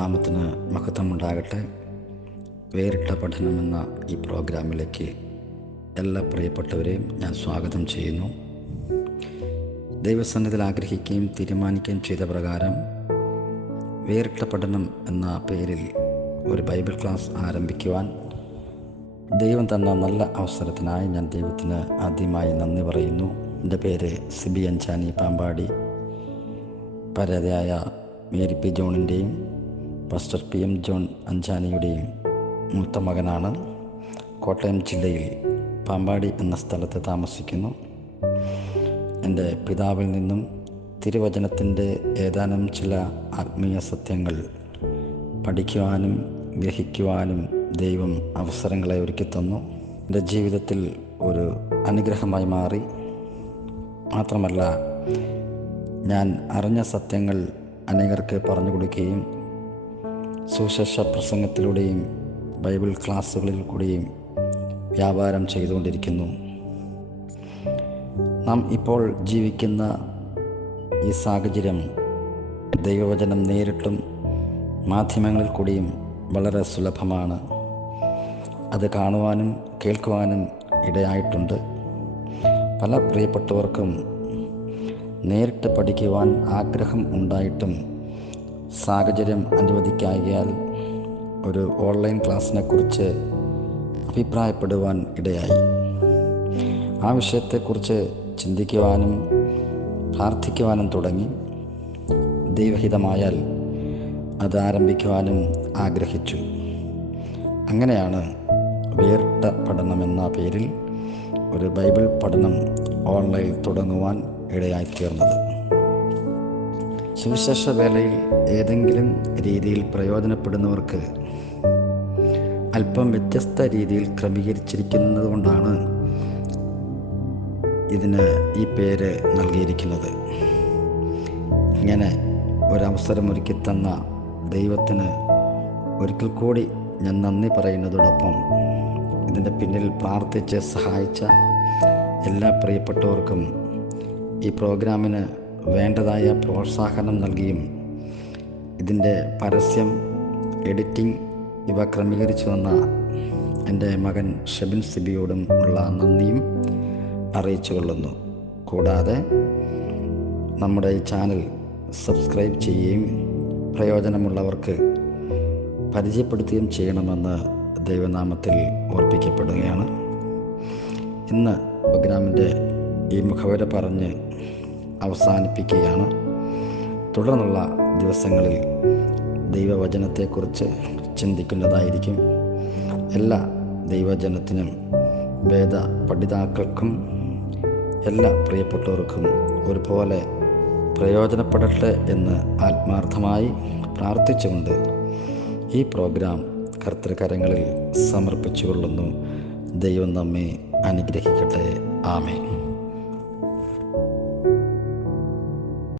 ദൈവനാമത്തിന് മഹത്വമുണ്ടാകട്ടെ. വേറിട്ട പഠനമെന്ന ഈ പ്രോഗ്രാമിലേക്ക് എല്ലാ പ്രിയപ്പെട്ടവരെയും ഞാൻ സ്വാഗതം ചെയ്യുന്നു. ദൈവസന്നിധിയിൽ ആഗ്രഹിക്കുകയും തീരുമാനിക്കുകയും ചെയ്ത പ്രകാരം വേറിട്ട പഠനം എന്ന പേരിൽ ഒരു ബൈബിൾ ക്ലാസ് ആരംഭിക്കുവാൻ ദൈവം തന്ന നല്ല അവസരത്തിനായി ഞാൻ ദൈവത്തിന് ആദ്യമായി നന്ദി പറയുന്നു. എൻ്റെ പേര് സിബി അഞ്ചാനി പാമ്പാടി. പരേതയായ മേരി പി ജോണിൻ്റെയും പാസ്റ്റർ പി എം ജോൺ അഞ്ചാനിയുടെയും മൂത്ത മകനാണ്. കോട്ടയം ജില്ലയിൽ പാമ്പാടി എന്ന സ്ഥലത്ത് താമസിക്കുന്നു. എൻ്റെ പിതാവിൽ നിന്നും തിരുവചനത്തിൻ്റെ ഏതാനും ചില ആത്മീയ സത്യങ്ങൾ പഠിക്കുവാനും ഗ്രഹിക്കുവാനും ദൈവം അവസരങ്ങളെ ഒരുക്കിത്തന്നു. എൻ്റെ ജീവിതത്തിൽ ഒരു അനുഗ്രഹമായി മാറി. മാത്രമല്ല, ഞാൻ അറിഞ്ഞ സത്യങ്ങൾ അനേകർക്ക് പറഞ്ഞു കൊടുക്കുകയും സുവിശേഷ പ്രസംഗത്തിലൂടെയും ബൈബിൾ ക്ലാസ്സുകളിൽ കൂടിയും വ്യാപാരം ചെയ്തുകൊണ്ടിരിക്കുന്നു. നാം ഇപ്പോൾ ജീവിക്കുന്ന ഈ സാഹചര്യം ദൈവവചനം നേരിട്ടും മാധ്യമങ്ങളിൽ കൂടിയും വളരെ സുലഭമാണ്. അത് കാണുവാനും കേൾക്കുവാനും ഇടയായിട്ടുണ്ട്. പല പ്രിയപ്പെട്ടവർക്കും നേരിട്ട് പഠിക്കുവാൻ ആഗ്രഹം ഉണ്ടായിട്ടും സാഹചര്യം അനുവദിക്കായാൽ ഒരു ഓൺലൈൻ ക്ലാസ്സിനെ കുറിച്ച് അഭിപ്രായപ്പെടുവാൻ ഇടയായി. ആ വിഷയത്തെക്കുറിച്ച് ചിന്തിക്കുവാനും പ്രാർത്ഥിക്കുവാനും തുടങ്ങി. ദൈവഹിതമായാൽ അത് ആരംഭിക്കുവാനും ആഗ്രഹിച്ചു. അങ്ങനെയാണ് വേറിട്ട പഠനമെന്ന പേരിൽ ഒരു ബൈബിൾ പഠനം ഓൺലൈൻ തുടങ്ങുവാൻ ഇടയായിത്തീർന്നത്. സുവിശേഷ വേലയിൽ ഏതെങ്കിലും രീതിയിൽ പ്രയോജനപ്പെടുന്നവർക്ക് അല്പം വ്യത്യസ്ത രീതിയിൽ ക്രമീകരിച്ചിരിക്കുന്നത് കൊണ്ടാണ് ഇതിന് ഈ പേര് നൽകിയിരിക്കുന്നത്. ഇങ്ങനെ ഒരവസരമൊരുക്കി തന്ന ദൈവത്തിന് ഒരിക്കൽ കൂടി ഞാൻ നന്ദി പറയുന്നതോടൊപ്പം ഇതിൻ്റെ പിന്നിൽ പ്രാർത്ഥിച്ച് സഹായിച്ച എല്ലാ പ്രിയപ്പെട്ടവർക്കും ഈ പ്രോഗ്രാമിന് വേണ്ടതായ പ്രോത്സാഹനം നൽകിയും ഇതിൻ്റെ പരസ്യം, എഡിറ്റിംഗ് ഇവ ക്രമീകരിച്ചു വന്ന എൻ്റെ മകൻ ഷെബിൻ സിബിയോടും ഉള്ള നന്ദിയും അറിയിച്ചു കൊള്ളുന്നു. കൂടാതെ നമ്മുടെ ഈ ചാനൽ സബ്സ്ക്രൈബ് ചെയ്യുകയും പ്രയോജനമുള്ളവർക്ക് പരിചയപ്പെടുത്തുകയും ചെയ്യണമെന്ന് ദൈവനാമത്തിൽ ഓർപ്പിക്കപ്പെടുകയാണ്. ഇന്ന് പ്രോഗ്രാമിൻ്റെ ഈ മുഖവര പറഞ്ഞ് അവസാനിപ്പിക്കുകയാണ്. തുടർന്നുള്ള ദിവസങ്ങളിൽ ദൈവവചനത്തെക്കുറിച്ച് ചിന്തിക്കുന്നതായിരിക്കും. എല്ലാ ദൈവജനത്തിനും, വേദ പഠിതാക്കൾക്കും, എല്ലാ പ്രിയപ്പെട്ടവർക്കും ഒരുപോലെ പ്രയോജനപ്പെടട്ടെ എന്ന് ആത്മാർത്ഥമായി പ്രാർത്ഥിച്ചുകൊണ്ട് ഈ പ്രോഗ്രാം കർത്തൃകരങ്ങളിൽ സമർപ്പിച്ചുകൊള്ളുന്നു. ദൈവം നമ്മെ അനുഗ്രഹിക്കട്ടെ. ആമേൻ.